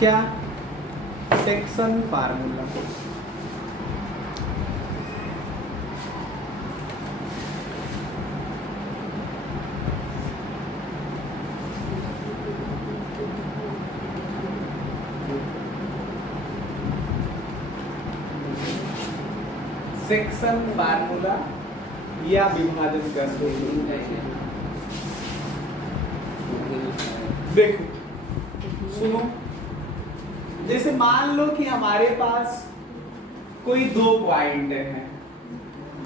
क्या? Section formula. Section formula या विभाजन कर दो। देखो सुनो, जैसे मान लो कि हमारे पास कोई दो पॉइंट है,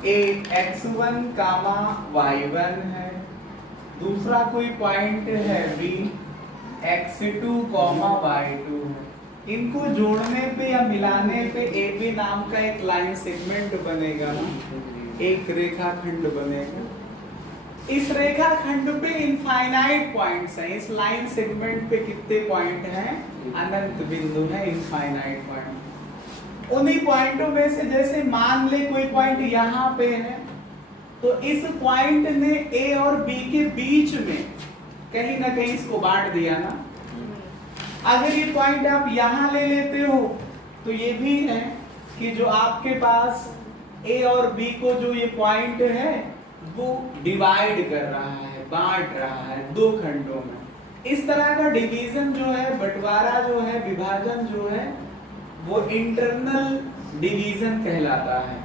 एक x1 कामा y1 है, दूसरा कोई पॉइंट है b x2 कॉमा y2 है। इनको जोड़ने पे या मिलाने पे ए बी नाम का एक लाइन सेगमेंट बनेगा ना, एक रेखाखंड बनेगा। इस रेखाखंड पे इनफाइनाइट पॉइंट्स हैं। इस लाइन सेगमेंट पे कितने पॉइंट हैं? अनंत बिंदु है, इनफाइनाइट पॉइंट। उन्हीं पॉइंटों में से जैसे मान ले कोई पॉइंट यहाँ पे है, तो इस पॉइंट ने ए और बी के बीच में कहीं ना कहीं इसको बांट दिया ना। अगर ये पॉइंट आप यहाँ ले लेते हो तो ये भी है कि जो आपके पास ए और बी को जो ये पॉइंट है वो डिवाइड कर रहा है, बांट रहा है दो खंडों में। इस तरह का डिवीजन जो है, बंटवारा जो है, विभाजन जो है, वो इंटरनल डिवीजन कहलाता है।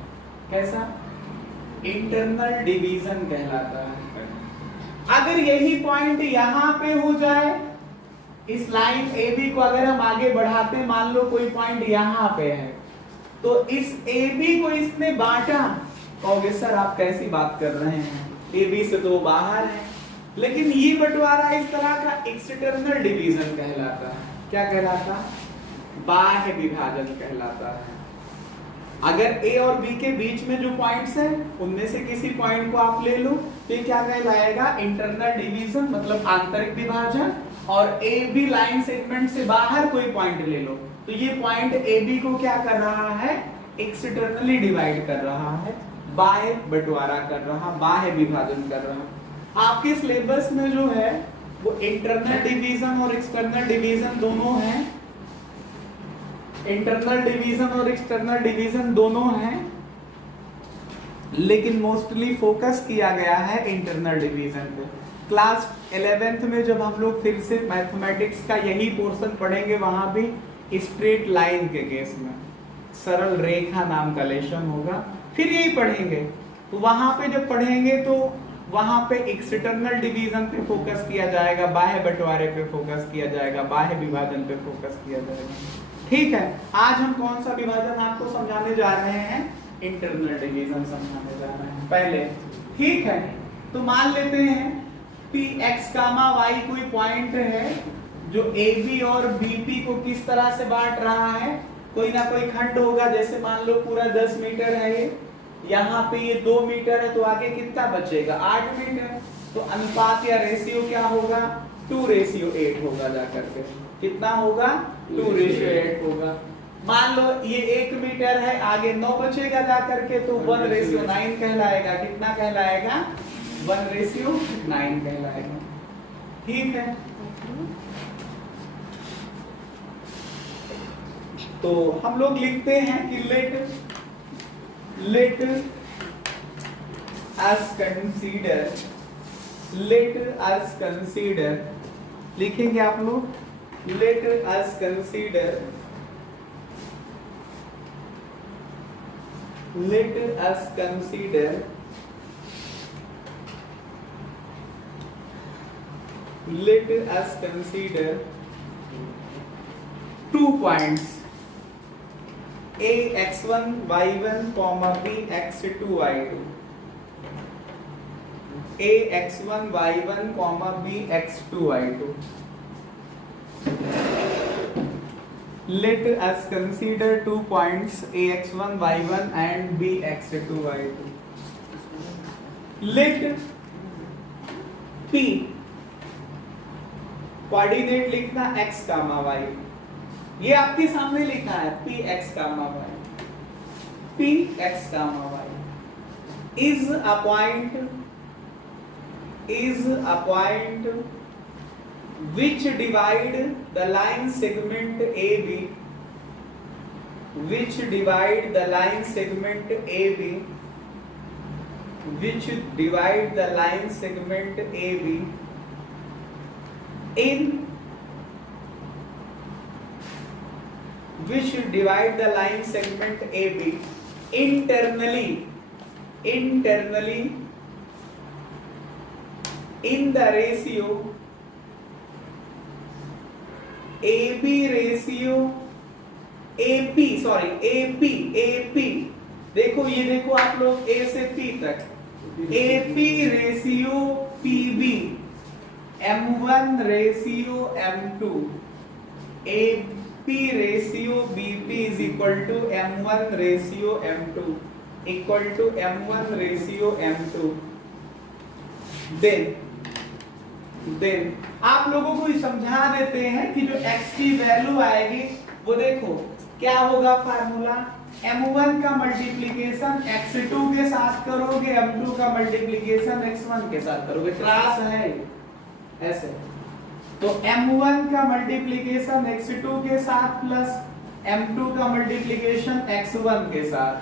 कैसा? इंटरनल डिवीजन कहलाता है। अगर यही पॉइंट यहाँ पे हो जाए, इस लाइन ए बी को अगर हम आगे बढ़ाते, मान लो कोई पॉइंट यहाँ पे है, तो इस ए बी को इसने बांटा। कहोगे सर आप कैसी बात कर रहे हैं, ए बी से तो बाहर है। लेकिन ये बंटवारा इस तरह का एक्सटर्नल डिवीजन कहलाता है। क्या कहलाता? बाह्य विभाजन कहलाता है। अगर ए और बी के बीच में जो पॉइंट्स हैं, उनमें से किसी पॉइंट को आप ले लो, तो ये क्या कहलाएगा? इंटरनल डिवीजन, मतलब आंतरिक विभाजन। और ए बी लाइन सेगमेंट से बाहर कोई पॉइंट ले लो, तो ये पॉइंट ए बी को क्या कर रहा है? एक्सटर्नली डिवाइड कर रहा है, बाह्य बंटवारा कर रहा, बाह्य विभाजन कर रहा। आपके सिलेबस में जो है वो इंटरनल डिवीजन और एक्सटर्नल डिवीजन दोनों हैं। इंटरनल डिवीजन और एक्सटर्नल डिवीजन दोनों हैं, लेकिन मोस्टली फोकस किया गया है इंटरनल डिवीजन पे। क्लास 11th में जब हम लोग फिर से मैथमेटिक्स का यही पोर्शन पढ़ेंगे, वहां भी स्ट्रेट लाइन के केस में सरल रेखा नाम का लेसन होगा, फिर यही पढ़ेंगे। तो वहां पे जब पढ़ेंगे तो वहां पे एक्सटर्नल डिवीजन पे फोकस किया जाएगा, बाह्य बंटवारे पे फोकस किया जाएगा, बाह्य विभाजन पे फोकस किया जाएगा। ठीक है, आज हम कौन सा विभाजन आपको समझाने जा रहे हैं? इंटरनल डिवीजन समझाने जा रहे हैं पहले। ठीक है, तो मान लेते हैं पी एक्स कामा वाई कोई पॉइंट है जो ए बी और बी पी को किस तरह से बांट रहा है? कोई ना कोई खंड होगा। जैसे मान लो पूरा 10 मीटर है ये, यहाँ पे ये 2 मीटर है, तो आगे कितना बचेगा? 8 मीटर। तो अनुपात या रेशियो क्या होगा? 2:8 होगा जाकर के। कितना होगा? 2:8 होगा। मान लो ये 1 मीटर है, आगे 9 बचेगा जाकर के, तो 1:9 कहलाएगा। कितना कहलाएगा? 1:9 कहलाएगा। ठीक है, तो हम लोग लिखते हैं कि let us consider, लिखेंगे आप लोग, let us consider two points a x1 y1 comma b x2 y2, a x1 y1 comma b x2 y2. Let us consider 2 points ax1 y1 and bx2 y2. Let p coordinate लिखना x कामा y, ये आपके सामने लिखा है p x comma y, p x comma y is a point which divide the line segment AB, which divide the line segment AB, which divide the line segment AB in, which divide the line segment AB internally in the ratio AB ratio AP देखो, ये देखो आप लोग A से P तक AP ratio PB M1 ratio M2 AP ratio BP is equal to M1 ratio M2 equal to M1 ratio M2। Then आप लोगों को समझा देते हैं कि जो x की वैल्यू आएगी वो देखो क्या होगा फार्मूला, m1 का मल्टीप्लिकेशन x2 के साथ करोगे, m2 का मल्टीप्लिकेशन x1 के साथ करोगे, क्लास है ऐसे। तो m1 का मल्टीप्लिकेशन x2 के साथ प्लस m2 का मल्टीप्लिकेशन x1 के साथ,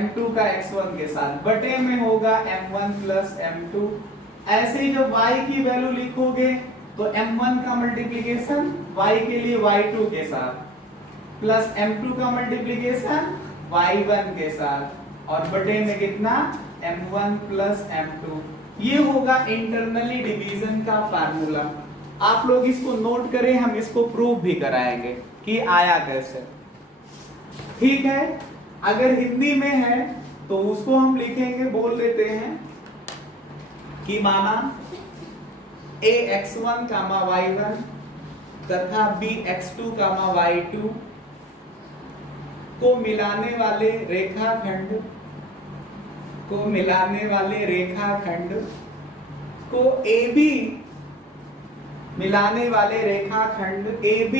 m2 का x1 के साथ बटे में होगा m1 प्लस m2। ऐसे ही जब y की वैल्यू लिखोगे तो m1 का मल्टीप्लिकेशन y के लिए y2 के साथ प्लस m2 का मल्टीप्लिकेशन y1 के साथ और बटे में कितना m1 प्लस m2। ये होगा इंटरनली डिवीजन का फार्मूला। आप लोग इसको नोट करें, हम इसको प्रूव भी कराएंगे कि आया कैसे। ठीक है, अगर हिंदी में है तो उसको हम लिखेंगे, बोल देते हैं कि माना ax1 कामा y1 तथा bx2 कामा y2 को मिलाने वाले रेखाखंड को AB मिलाने वाले रेखाखंड AB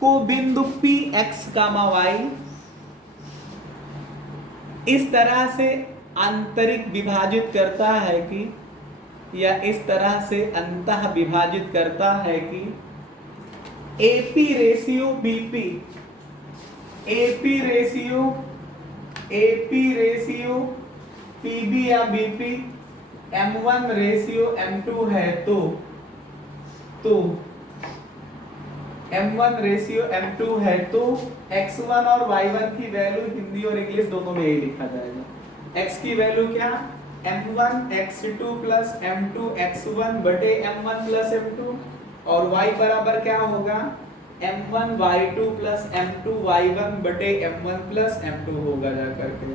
को बिंदु Px कामा y इस तरह से आंतरिक विभाजित करता है कि, या इस तरह से अंतः विभाजित करता है कि AP ratio BP, AP ratio PB या BP M1 रेशियो M2 है तो M1 रेशियो M2 है तो x1 और y1 की वैल्यू हिंदी और इंग्लिश दोनों में यही लिखा जाएगा। x की वैल्यू क्या, m1 x2 plus m2 x1 बटे m1 प्लस m2 और y बराबर क्या होगा m1 y2 plus m2 y1 बटे m1 प्लस m2 होगा जा करके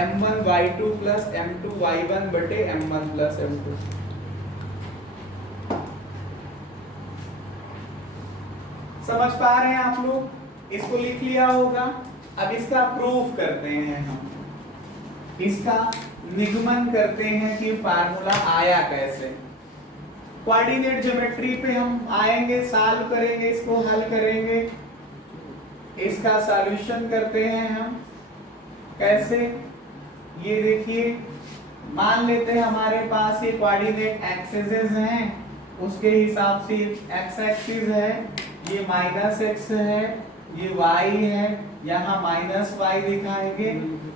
m1 y2 plus m2 y1 बटे m1 प्लस m2। समझ पा रहे हैं आप लोग, इसको लिख लिया होगा। अब इसका प्रूफ करते हैं, हम इसका निगमन करते हैं कि फार्मूला आया कैसे। कोऑर्डिनेट ज्योमेट्री पे हम आएंगे, सॉल्व करेंगे, इसको हल करेंगे, इसका सॉल्यूशन करते हैं हम। कैसे, ये देखिए, मान लेते हैं हमारे पास ये कोऑर्डिनेट एक्सिस हैं, उसके हिसाब से एक्स एक्सिस है, ये माइनस एक्स है, ये y है, यहाँ माइनस y दिखाएंगे,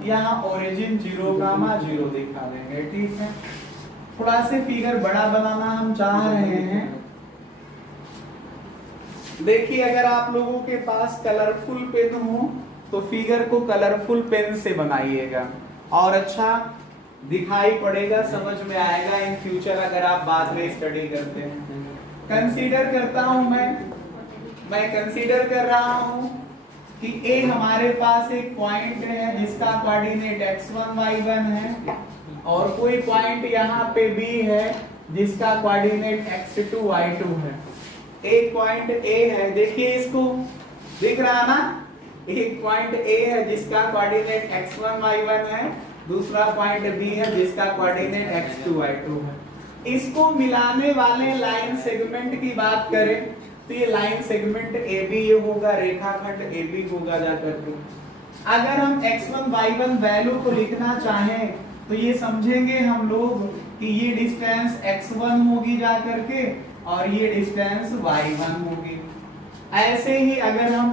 यहाँ ओरिजिन 0,0 दिखा देंगे। ठीक है, थोड़ा से फिगर बड़ा बनाना हम चाह रहे हैं। देखिए, अगर आप लोगों के पास कलरफुल पेन हो तो फिगर को कलरफुल पेन से बनाइएगा और अच्छा दिखाई पड़ेगा, समझ में आएगा इन फ्यूचर अगर आप बाद में स्टडी करते हैं। कंसीडर करता हूं मैं कंसीडर कर रहा हूं कि A हमारे पास एक पॉइंट है जिसका कोऑर्डिनेट x1 y1 है और कोई पॉइंट यहाँ पे B है जिसका कोऑर्डिनेट x2 y2 है। एक पॉइंट A है, देखिए इसको, दिख रहा ना, एक पॉइंट A है जिसका कोऑर्डिनेट x1 y1 है, दूसरा पॉइंट B है जिसका कोऑर्डिनेट x2 y2 है। इसको मिलाने वाले लाइन सेगमेंट की बात करें तो ये लाइन सेगमेंट AB ये होगा, रेखाखंड AB होगा जाकर के। अगर हम x1 y1 वैल्यू को लिखना चाहें तो ये समझेंगे हम लोग कि ये डिस्टेंस x1 होगी जाकर के और ये डिस्टेंस y1 होगी। ऐसे ही अगर हम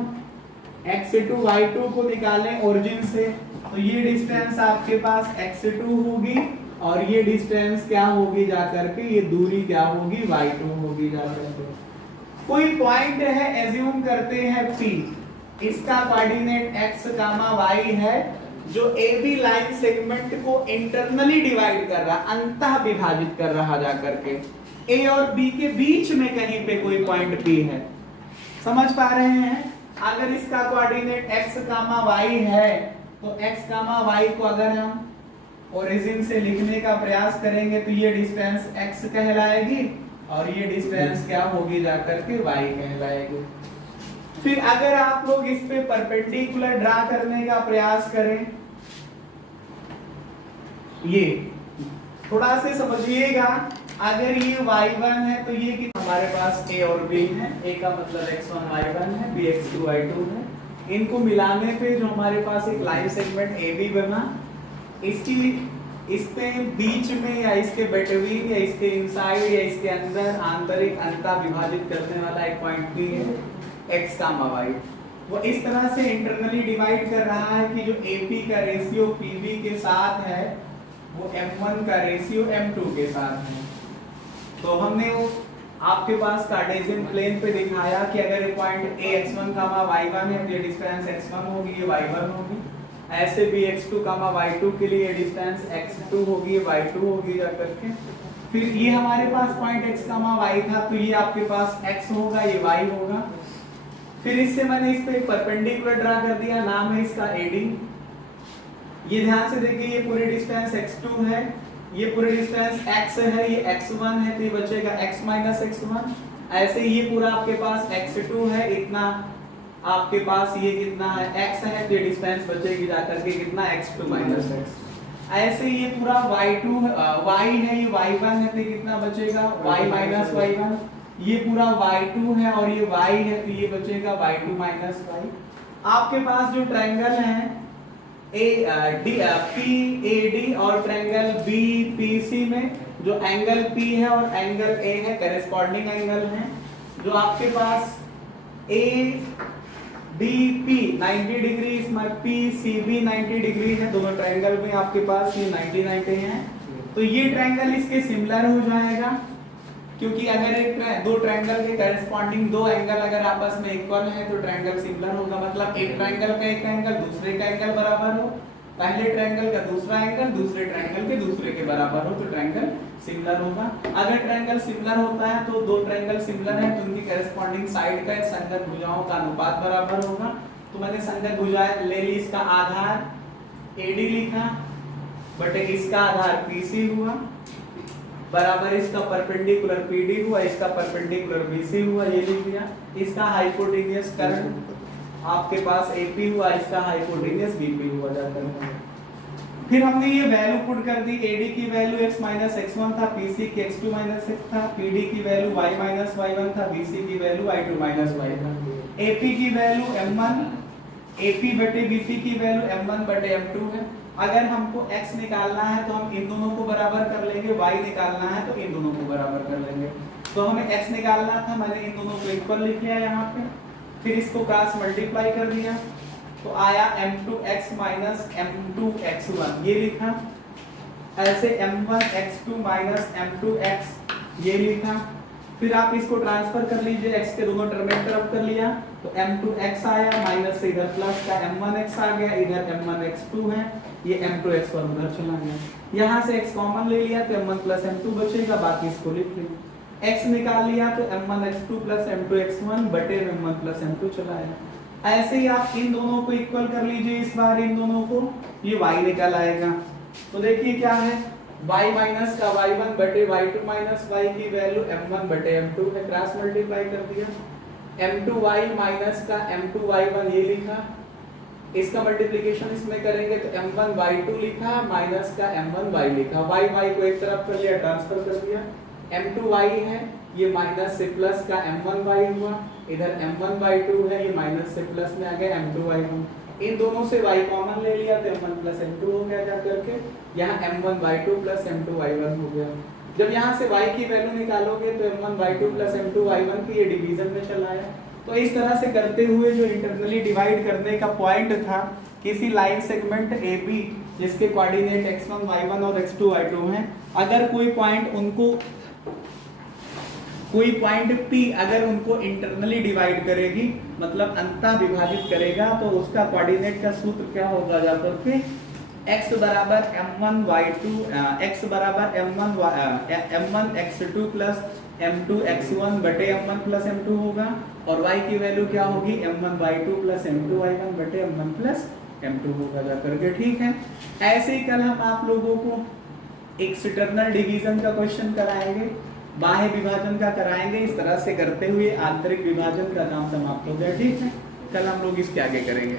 x2 y2 को निकालें ओरिजिन से, तो ये डिस्टेंस आपके पास x2 होगी और ये डिस्टेंस क्या होगी जाकर के, ये दूरी क्या होगी, y2 होगी जाकर के। कोई पॉइंट है, एज्यूम करते हैं P, इसका कोऑर्डिनेट x, y है, जो AB लाइन सेगमेंट को इंटरनली डिवाइड कर रहा, अंतः विभाजित कर रहा जाकर के। A और B के बीच में कहीं पे कोई पॉइंट P है, समझ पा रहे हैं? अगर इसका कोऑर्डिनेट x, y है, तो x, y को अगर हम ओरिजिन से लिखने का प्रयास करेंगे तो ये डिस्टेंस x कहलाएगी और ये डिस्टेंस क्या होगी जाकर के, y कहलाएगी। फिर अगर आप लोग इस पे परपेंडिकुलर ड्रा करने का प्रयास करें, ये थोड़ा से समझिएगा, अगर ये y1 है तो ये कि हमारे पास a और b है, a का मतलब x1 y1 है, b x2 y2 है। इनको मिलाने पे जो हमारे पास एक लाइन सेगमेंट AB बना, इसकी इसके बीच में या इसके बिटवीन या इसके इनसाइड या इसके अंदर आंतरिक अंतः विभाजित करने वाला एक पॉइंट P है, x, y। वो इस तरह से इंटरनली डिवाइड कर रहा है कि जो AP का रेशियो PB के साथ है, वो M1 का रेशियो M2 के साथ है। तो हमने वो आपके पास कार्टेशियन प्लेन पे दिखाया कि अगर ये पॉइंट A x1, y1 है, तो ये डिस्टेंस x1 होगी, ये y1 होगी। ऐसे भी x2, y2 के लिए ये डिस्टेंस x2 होगी, ये y2 होगी जाकर के। फिर ये हमारे पास पॉइंट x, y था, तो ये आपके पास x होगा, ये y होगा। फिर इससे मैंने इस पे एक परपेंडिकुलर ड्रा कर दिया, नाम है इसका AD। ये ध्यान से देखिए, ये पूरी डिस्टेंस x2 है, ये पूरी डिस्टेंस x है, ये x1 है, तो ये बचेगा x माइनस x1। ऐसे ये पूरा आपके पास x2 है, इतना आपके पास ये कितना है, x है, तो ये डिस्टेंस बचेगी जाकर के कितना, x2 माइनस x। ऐसे ये पूरा y2 y है, ये y1 है, तो कितना बचेगा, y माइनस y1। ये पूरा y2 है और ये y है, तो ये बचेगा y2 माइनस y। आपके पास जो ट्रायंगल है PAD और ट्रायंगल BPC में जो एंगल P है और एंगल A है, करेस्पॉन्डिंग एंगल है। जो आपके पास ADP 90 डिग्री, इसमें PCB 90 डिग्री है, दोनों ट्रायंगल में आपके पास ये 90 है। तो ये ट्रायंगल इसके सिमिलर हो जाएगा, क्योंकि अगर एक दो ट्रायंगल के करेस्पॉन्डिंग दो एंगल अगर आपस में इक्वल है तो ट्रायंगल सिमिलर होगा। मतलब एक ट्रायंगल का एक एंगल दूसरे का एंगल बराबर हो, पहले ट्रायंगल का दूसरा एंगल दूसरे ट्रायंगल के दूसरे के बराबर हो, तो ट्रायंगल सिमिलर होगा। अगर ट्रायंगल सिमिलर होता है तो दो ट्रायंगल सिमिलर है तो उनकी करेस्पॉन्डिंग साइड का संगत भुजाओं का अनुपात बराबर होगा। तो मैंने संगत भुजाएं ले ली, इसका आधार AD लिखा बटे इसका आधार PC हुआ, बराबर इसका परपेंडिकुलर PD हुआ, इसका परपेंडिकुलर BC हुआ, ये लिख दिया। इसका हाइपोटेन्यूज करंट आपके पास AP हुआ, इसका हाइपोटेन्यूज BP हुआ जाता है। फिर हमने ये वैल्यू पुट कर दी, AD की वैल्यू x माइनस x1 था, PC की x2 माइनस x था, PD की वैल्यू y माइनस y1 था, BC की वैल्यू y2 माइनस y था। AP की वैल्यू m1, AP बटे BC की वैल्यू m1 बटे m2 है। अगर हमको x निकालना है तो हम इन दोनों को बराबर कर लेंगे, y निकालना है तो इन दोनों को बराबर कर लेंगे। तो हमें x निकालना था, मैंने इन दोनों को इक्वल लिख लिया यहाँ पे, फिर इसको क्रॉस मल्टीप्लाई कर दिया तो आया m2x माइनस m2x1, ये लिखा। ऐसे m1x2 माइनस m2x ये लिखा। फिर आप इसको ट्रांसफर कर लीजिए, x के दोनों टर्म एक तरफ कर लिया तो m2x आया, माइनस से इधर प्लस का m1x आ गया, इधर m1x2 है, ये m2x1 उधर चला गया। यहाँ से x कॉमन ले लिया तो m1 प्लस m2 बचेगा, बाकी इसको लिख लिया। x निकाल लिया तो m1x2 प्लस m2x1 बटे m1 प्लस m2 चला आया। ऐसे ही आप इन दोनों को इक्वल कर लीजिए, इस बार इन दोनों को, ये y निकल आएगा। तो देखिए क्या है, y माइनस का y1 बटे y2 माइनस y की वैल्यू m1 बटे m2 है, क्रॉस मल्टीप्लाई कर दिया। m2y माइनस का m2y1 ये लिखा, इसका मल्टीप्लिकेशन इसमें करेंगे तो m1y2 लिखा माइनस का m1y लिखा, y को एक तरफ कर लिया, ट्रांसफर कर दिया। m2y है, ये माइनस से प्लस का m1y हुआ, इधर m1y2 है, ये माइनस से प्लस में आ गया m2y1। इन दोनों से y कॉमन ले लिया तो m1 प्लस m2 हो गया जा करके, यहाँ m1y2 प्लस m2y1 हो गया। जब यहाँ से y की वैल्यू निकालोगे तो m1y2 प्लस m2y1 की ये डिवीजन में चला आया। तो इस तरह से करते हुए जो इंटरनली डिवाइड करने का पॉइंट था किसी लाइन सेगमेंट AB जिसके कोऑर्डिनेट x1 y1 और x2 y2 हैं, अगर कोई पॉइंट P अगर उनको इंटरनली डिवाइड करेगी मतलब अंतः विभाजित करेगा तो उसका कोऑर्डिनेट का सूत्र क्या होगा जाकर के x बराबर m1 x2 plus m2 x1 बटे m1 प्लस m2 होगा और y की वैल्यू क्या होगी m1 y2 plus m2 y1 बटे m1 प्लस m2 होगा जाकर के। ठीक है, ऐसे ही कल हम आप लोगों को एक्सटर्नल डिवीजन का क्वेश्चन कराएंगे, बाह्य विभाजन का कराएंगे। इस तरह से करते हुए आंतरिक विभाजन का काम समाप्त हो गया। ठीक है, कल हम लोग इसके आगे करेंगे।